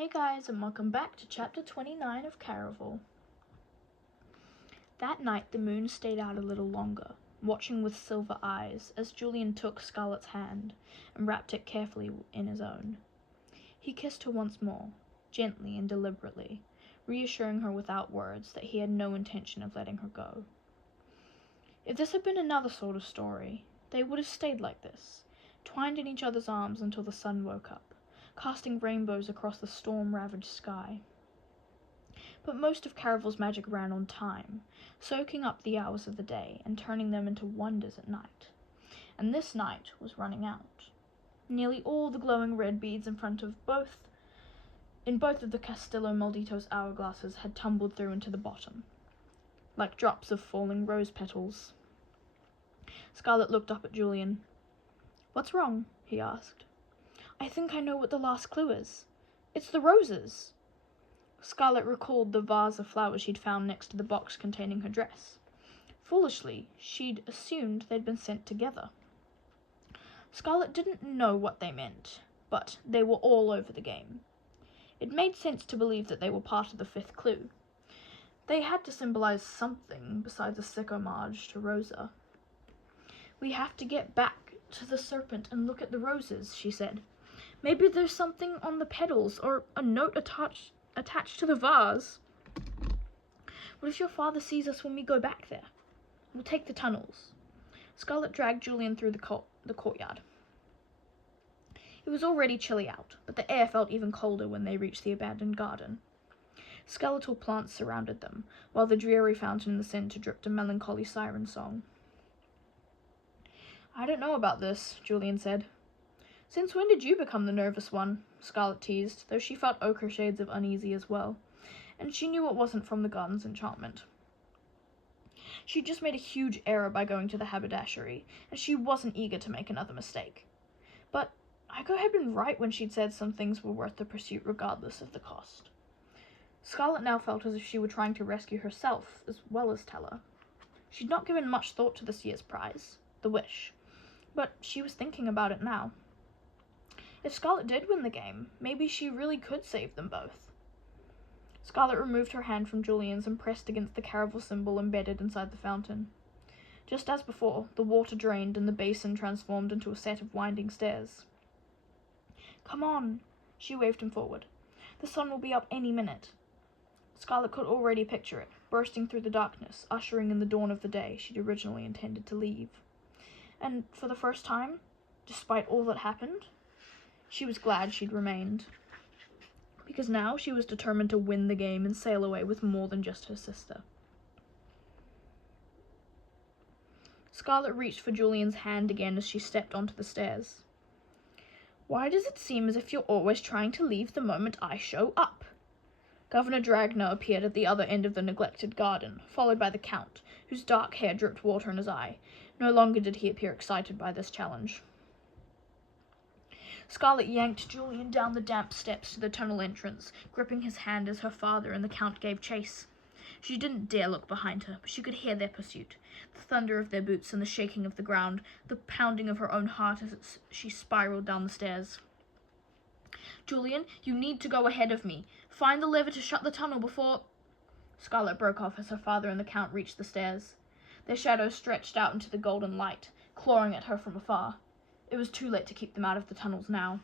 Hey guys, and welcome back to chapter 29 of Caraval. That night the moon stayed out a little longer, watching with silver eyes as Julian took Scarlet's hand and wrapped it carefully in his own. He kissed her once more, gently and deliberately, reassuring her without words that he had no intention of letting her go. If this had been another sort of story, they would have stayed like this, twined in each other's arms until the sun woke up, casting rainbows across the storm-ravaged sky. But most of Caraval's magic ran on time, soaking up the hours of the day and turning them into wonders at night. And this night was running out. Nearly all the glowing red beads in both of the Castillo Maldito's hourglasses had tumbled through into the bottom, like drops of falling rose petals. Scarlet looked up at Julian. "What's wrong?" he asked. "I think I know what the last clue is. It's the roses." Scarlet recalled the vase of flowers she'd found next to the box containing her dress. Foolishly, she'd assumed they'd been sent together. Scarlet didn't know what they meant, but they were all over the game. It made sense to believe that they were part of the fifth clue. They had to symbolize something besides a sick homage to Rosa. "We have to get back to the serpent and look at the roses," she said. "Maybe there's something on the petals, or a note attached to the vase. What if your father sees us when we go back there? We'll take the tunnels." Scarlet dragged Julian through the courtyard. It was already chilly out, but the air felt even colder when they reached the abandoned garden. Skeletal plants surrounded them, while the dreary fountain in the center dripped a melancholy siren song. "I don't know about this," Julian said. "Since when did you become the nervous one?" Scarlet teased, though she felt ochre shades of uneasy as well, and she knew it wasn't from the garden's enchantment. She'd just made a huge error by going to the haberdashery, and she wasn't eager to make another mistake. But Iko had been right when she'd said some things were worth the pursuit regardless of the cost. Scarlet now felt as if she were trying to rescue herself as well as Tella. She'd not given much thought to this year's prize, the wish, but she was thinking about it now. If Scarlet did win the game, maybe she really could save them both. Scarlet removed her hand from Julian's and pressed against the Caraval symbol embedded inside the fountain. Just as before, the water drained and the basin transformed into a set of winding stairs. "Come on," she waved him forward. "The sun will be up any minute." Scarlet could already picture it, bursting through the darkness, ushering in the dawn of the day she'd originally intended to leave. And for the first time, despite all that happened, she was glad she'd remained, because now she was determined to win the game and sail away with more than just her sister. Scarlet reached for Julian's hand again as she stepped onto the stairs. "Why does it seem as if you're always trying to leave the moment I show up?" Governor Dragna appeared at the other end of the neglected garden, followed by the Count, whose dark hair dripped water in his eye. No longer did he appear excited by this challenge. Scarlet yanked Julian down the damp steps to the tunnel entrance, gripping his hand as her father and the Count gave chase. She didn't dare look behind her, but she could hear their pursuit, the thunder of their boots and the shaking of the ground, the pounding of her own heart as she spiraled down the stairs. "Julian, you need to go ahead of me. Find the lever to shut the tunnel before—" Scarlet broke off as her father and the Count reached the stairs. Their shadows stretched out into the golden light, clawing at her from afar. It was too late to keep them out of the tunnels now.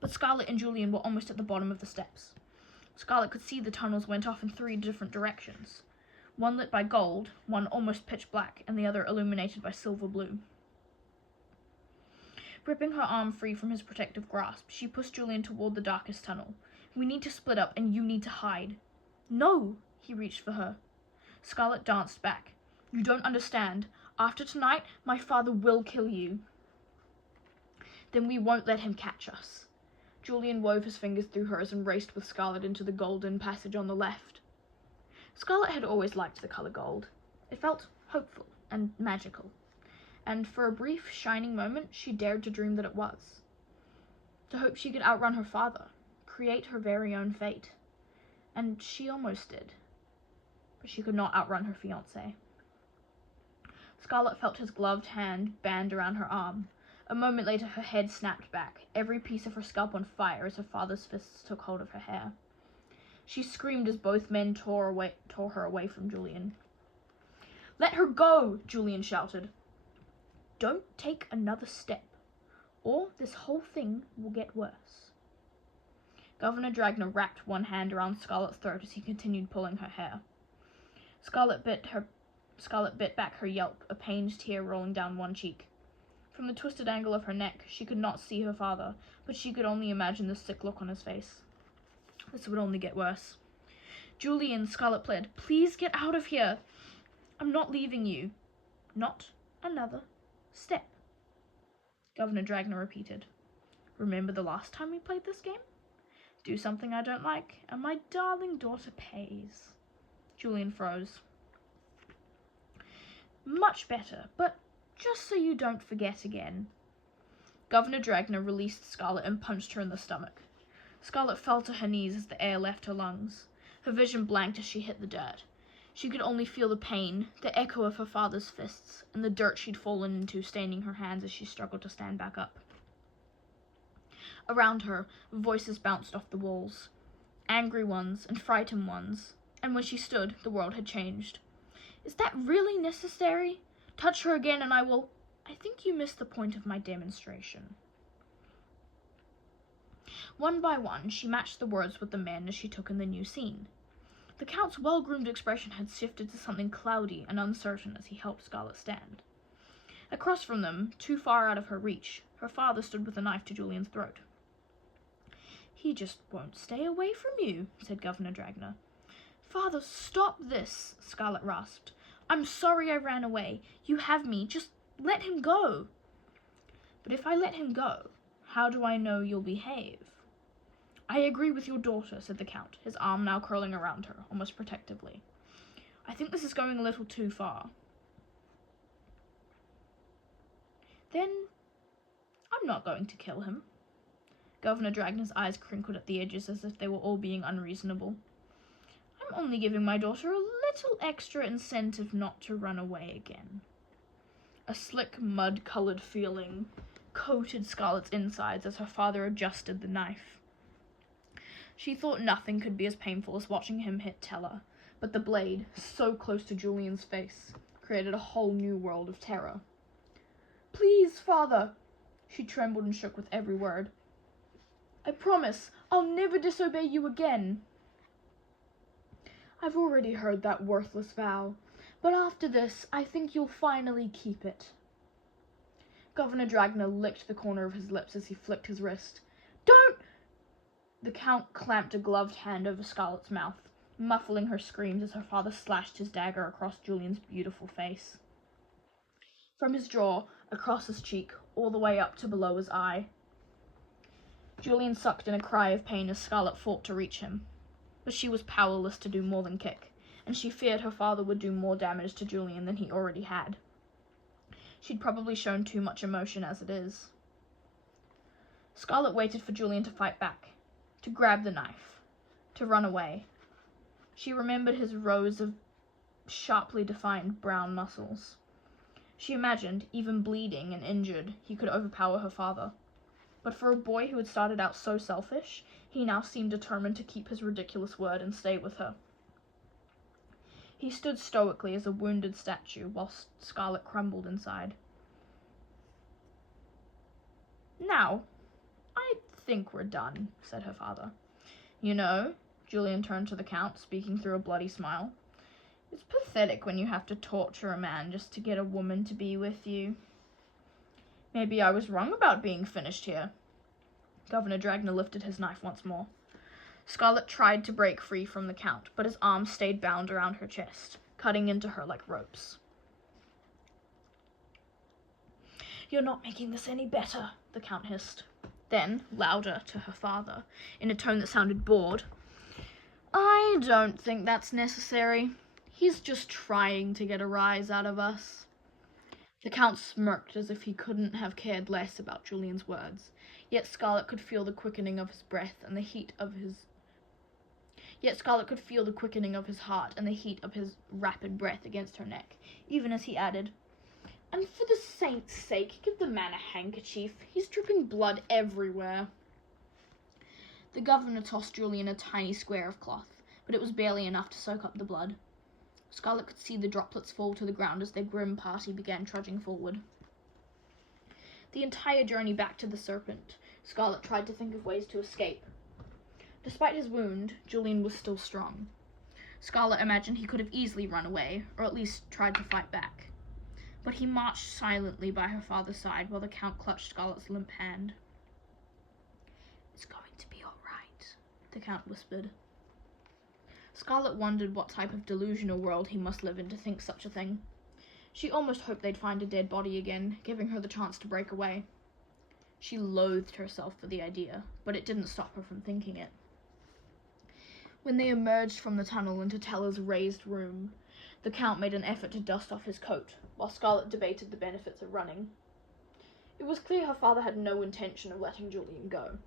But Scarlet and Julian were almost at the bottom of the steps. Scarlet could see the tunnels went off in 3 different directions, one lit by gold, one almost pitch black, and the other illuminated by silver blue. Ripping her arm free from his protective grasp, she pushed Julian toward the darkest tunnel. "We need to split up, and you need to hide." "No!" He reached for her. Scarlet danced back. "You don't understand. After tonight, my father will kill you." "Then we won't let him catch us." Julian wove his fingers through hers and raced with Scarlet into the golden passage on the left. Scarlet had always liked the color gold. It felt hopeful and magical, and for a brief, shining moment, she dared to dream that it was. To hope she could outrun her father, create her very own fate. And she almost did. But she could not outrun her fiancé. Scarlet felt his gloved hand band around her arm, A moment later, her head snapped back, every piece of her scalp on fire as her father's fists took hold of her hair. She screamed as both men tore her away from Julian. "Let her go!" Julian shouted. "Don't take another step, or this whole thing will get worse." Governor Dragna wrapped one hand around Scarlet's throat as he continued pulling her hair. Scarlet bit back her yelp, a pained tear rolling down one cheek. From the twisted angle of her neck, she could not see her father, but she could only imagine the sick look on his face. This would only get worse. "Julian," Scarlet pled, "please get out of here. I'm not leaving you. Not another step." Governor Dragna repeated. "Remember the last time we played this game? Do something I don't like, and my darling daughter pays." Julian froze. "Much better, but just so you don't forget again." Governor Dragna released Scarlet and punched her in the stomach. Scarlet fell to her knees as the air left her lungs. Her vision blanked as she hit the dirt. She could only feel the pain, the echo of her father's fists, and the dirt she'd fallen into staining her hands as she struggled to stand back up. Around her, voices bounced off the walls. Angry ones and frightened ones, and when she stood, the world had changed. "Is that really necessary? Touch her again and I will—" "I think you missed the point of my demonstration." One by one, she matched the words with the men as she took in the new scene. The Count's well-groomed expression had shifted to something cloudy and uncertain as he helped Scarlet stand. Across from them, too far out of her reach, her father stood with a knife to Julian's throat. "He just won't stay away from you," said Governor Dragna. "Father, stop this," Scarlet rasped. "I'm sorry I ran away. You have me. Just let him go." "But if I let him go, how do I know you'll behave?" "I agree with your daughter," said the Count, his arm now curling around her, almost protectively. "I think this is going a little too far." "Then I'm not going to kill him." Governor Dragna's eyes crinkled at the edges as if they were all being unreasonable. "I'm only giving my daughter a little extra incentive not to run away again." A slick, mud-colored feeling coated Scarlet's insides as her father adjusted the knife. She thought nothing could be as painful as watching him hit Tella, but the blade, so close to Julian's face, created a whole new world of terror. "Please, father!" She trembled and shook with every word. "I promise I'll never disobey you again." "I've already heard that worthless vow, but after this, I think you'll finally keep it." Governor Dragna licked the corner of his lips as he flicked his wrist. "Don't!" The Count clamped a gloved hand over Scarlet's mouth, muffling her screams as her father slashed his dagger across Julian's beautiful face. From his jaw, across his cheek, all the way up to below his eye. Julian sucked in a cry of pain as Scarlet fought to reach him, but she was powerless to do more than kick, and she feared her father would do more damage to Julian than he already had. She'd probably shown too much emotion as it is. Scarlet waited for Julian to fight back, to grab the knife, to run away. She remembered his rows of sharply defined brown muscles. She imagined, even bleeding and injured, he could overpower her father. But for a boy who had started out so selfish, he now seemed determined to keep his ridiculous word and stay with her. He stood stoically as a wounded statue, while Scarlet crumbled inside. "Now, I think we're done," said her father. "You know," Julian turned to the Count, speaking through a bloody smile, "it's pathetic when you have to torture a man just to get a woman to be with you. Maybe I was wrong about being finished here." Governor Dragna lifted his knife once more. Scarlet tried to break free from the Count, but his arms stayed bound around her chest, cutting into her like ropes. "You're not making this any better," the Count hissed. Then, louder, to her father, in a tone that sounded bored, "I don't think that's necessary. He's just trying to get a rise out of us." The Count smirked as if he couldn't have cared less about Julian's words, yet Scarlet could feel the quickening of his breath and the heat of his heart and the heat of his rapid breath against her neck, even as he added, And for the saint's sake, give the man a handkerchief. He's dripping blood everywhere. The governor tossed Julian a tiny square of cloth, but it was barely enough to soak up the blood. Scarlet could see the droplets fall to the ground as their grim party began trudging forward. The entire journey back to the Serpent, Scarlet tried to think of ways to escape. Despite his wound, Julian was still strong. Scarlet imagined he could have easily run away, or at least tried to fight back. But he marched silently by her father's side while the Count clutched Scarlet's limp hand. "It's going to be all right," the Count whispered. Scarlet wondered what type of delusional world he must live in to think such a thing. She almost hoped they'd find a dead body again, giving her the chance to break away. She loathed herself for the idea, but it didn't stop her from thinking it. When they emerged from the tunnel into Tella's raised room, the Count made an effort to dust off his coat, while Scarlet debated the benefits of running. It was clear her father had no intention of letting Julian go.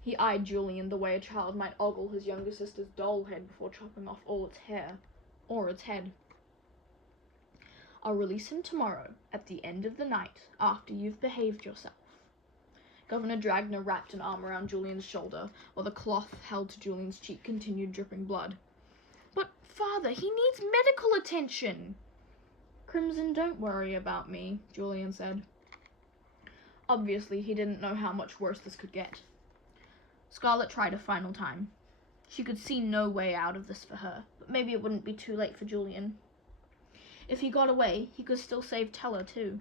He eyed Julian the way a child might ogle his younger sister's doll head before chopping off all its hair, or its head. "I'll release him tomorrow, at the end of the night, after you've behaved yourself." Governor Dragna wrapped an arm around Julian's shoulder, while the cloth held to Julian's cheek continued dripping blood. "But, Father, he needs medical attention!" "Crimson, don't worry about me," Julian said. Obviously, he didn't know how much worse this could get. Scarlet tried a final time. She could see no way out of this for her, but maybe it wouldn't be too late for Julian. If he got away, he could still save Tella, too.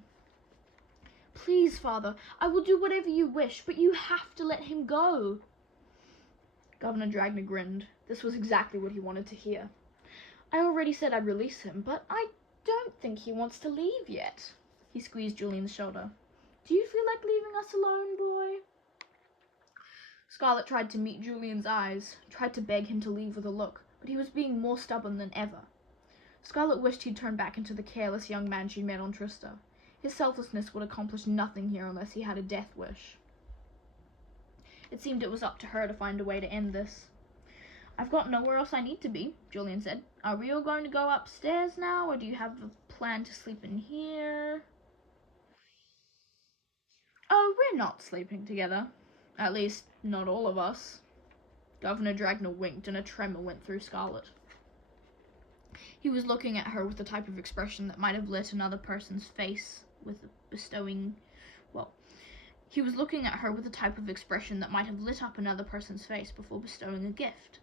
"Please, Father, I will do whatever you wish, but you have to let him go." Governor Dragna grinned. This was exactly what he wanted to hear. "I already said I'd release him, but I don't think he wants to leave yet." He squeezed Julian's shoulder. "Do you feel like leaving us alone, boy?" Scarlet tried to meet Julian's eyes, tried to beg him to leave with a look, but he was being more stubborn than ever. Scarlet wished he'd turned back into the careless young man she'd met on Trista. His selflessness would accomplish nothing here unless he had a death wish. It seemed it was up to her to find a way to end this. "I've got nowhere else I need to be," Julian said. "Are we all going to go upstairs now, or do you have a plan to sleep in here?" "Oh, we're not sleeping together. At least, not all of us." Governor Dragna winked, and a tremor went through Scarlet. He was looking at her with the type of expression that might have lit another person's face he was looking at her with the type of expression that might have lit up another person's face before bestowing a gift.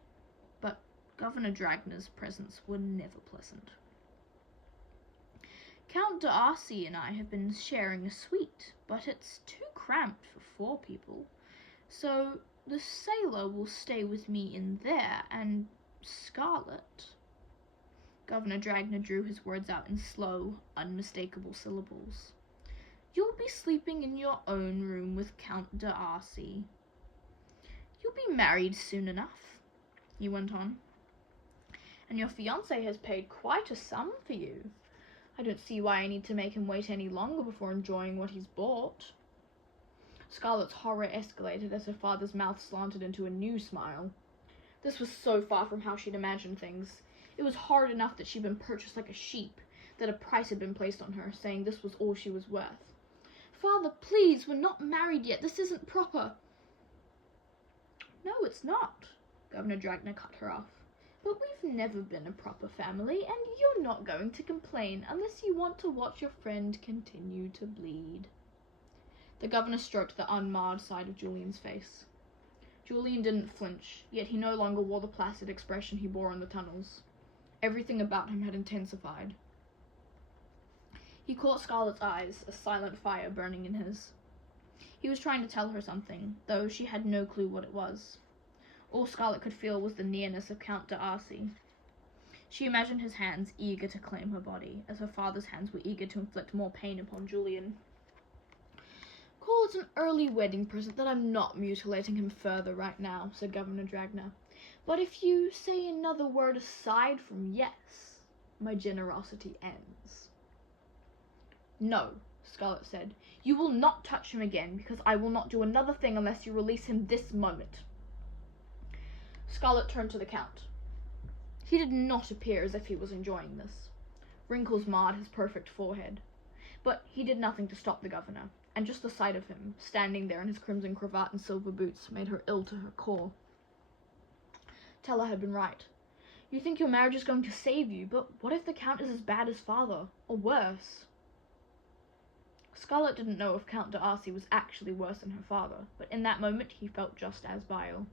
But Governor Dragna's presence was never pleasant. "Count D'Arcy and I have been sharing a suite, but it's too cramped for 4 people. So the sailor will stay with me in there, and Scarlet..." Governor Dragna drew his words out in slow, unmistakable syllables. "You'll be sleeping in your own room with Count D'Arcy. You'll be married soon enough," he went on. "And your fiancé has paid quite a sum for you. I don't see why I need to make him wait any longer before enjoying what he's bought." Scarlet's horror escalated as her father's mouth slanted into a new smile. This was so far from how she'd imagined things. It was hard enough that she'd been purchased like a sheep, that a price had been placed on her, saying this was all she was worth. "Father, please, we're not married yet. This isn't proper." "No, it's not," Governor Dragna cut her off. "But we've never been a proper family, and you're not going to complain unless you want to watch your friend continue to bleed." The governor stroked the unmarred side of Julian's face. Julian didn't flinch, yet he no longer wore the placid expression he bore in the tunnels. Everything about him had intensified. He caught Scarlet's eyes, a silent fire burning in his. He was trying to tell her something, though she had no clue what it was. All Scarlet could feel was the nearness of Count D'Arcy. She imagined his hands eager to claim her body, as her father's hands were eager to inflict more pain upon Julian. "Call it an early wedding present that I'm not mutilating him further right now," said Governor Dragna. "But if you say another word aside from yes, my generosity ends." "No," Scarlet said. "You will not touch him again, because I will not do another thing unless you release him this moment." Scarlet turned to the Count. He did not appear as if he was enjoying this. Wrinkles marred his perfect forehead. But he did nothing to stop the governor, and just the sight of him, standing there in his crimson cravat and silver boots, made her ill to her core. Tella had been right. You think your marriage is going to save you, but what if the Count is as bad as father, or worse? Scarlet didn't know if Count d'Arcy was actually worse than her father, but in that moment he felt just as vile.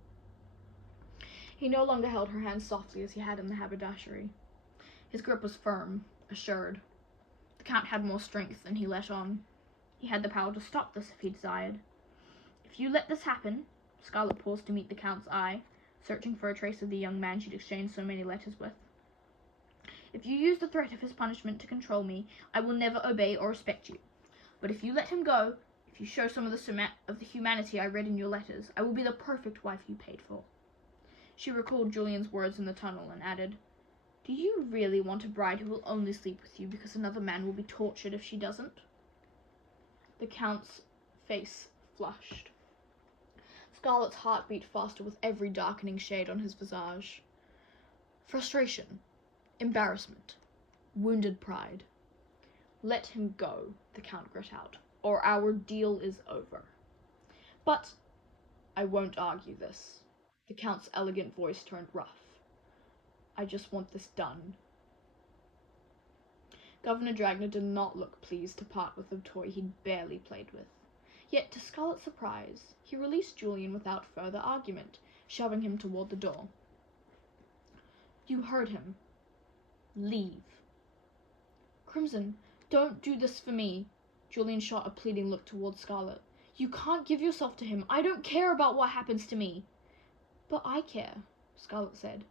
He no longer held her hand softly as he had in the haberdashery. His grip was firm, assured. The Count had more strength, and he let on. He had the power to stop this if he desired. If you let this happen, Scarlet paused to meet the Count's eye, searching for a trace of the young man she'd exchanged so many letters with. If you use the threat of his punishment to control me, I will never obey or respect you. But if you let him go, if you show some of the humanity I read in your letters, I will be the perfect wife you paid for. She recalled Julian's words in the tunnel and added, Do you really want a bride who will only sleep with you because another man will be tortured if she doesn't? The Count's face flushed. Scarlet's heart beat faster with every darkening shade on his visage. Frustration, embarrassment, wounded pride. Let him go, the Count grit out, or our deal is over. But I won't argue this. The Count's elegant voice turned rough. I just want this done. Governor Dragner did not look pleased to part with the toy he'd barely played with. Yet, to Scarlet's surprise, he released Julian without further argument, shoving him toward the door. You heard him. Leave. Crimson, don't do this for me. Julian shot a pleading look toward Scarlet. You can't give yourself to him. I don't care about what happens to me. But I care, Scarlet said.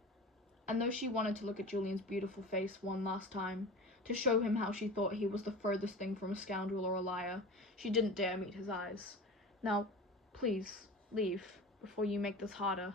And though she wanted to look at Julian's beautiful face one last time, to show him how she thought he was the furthest thing from a scoundrel or a liar, she didn't dare meet his eyes. Now, please, leave, before you make this harder.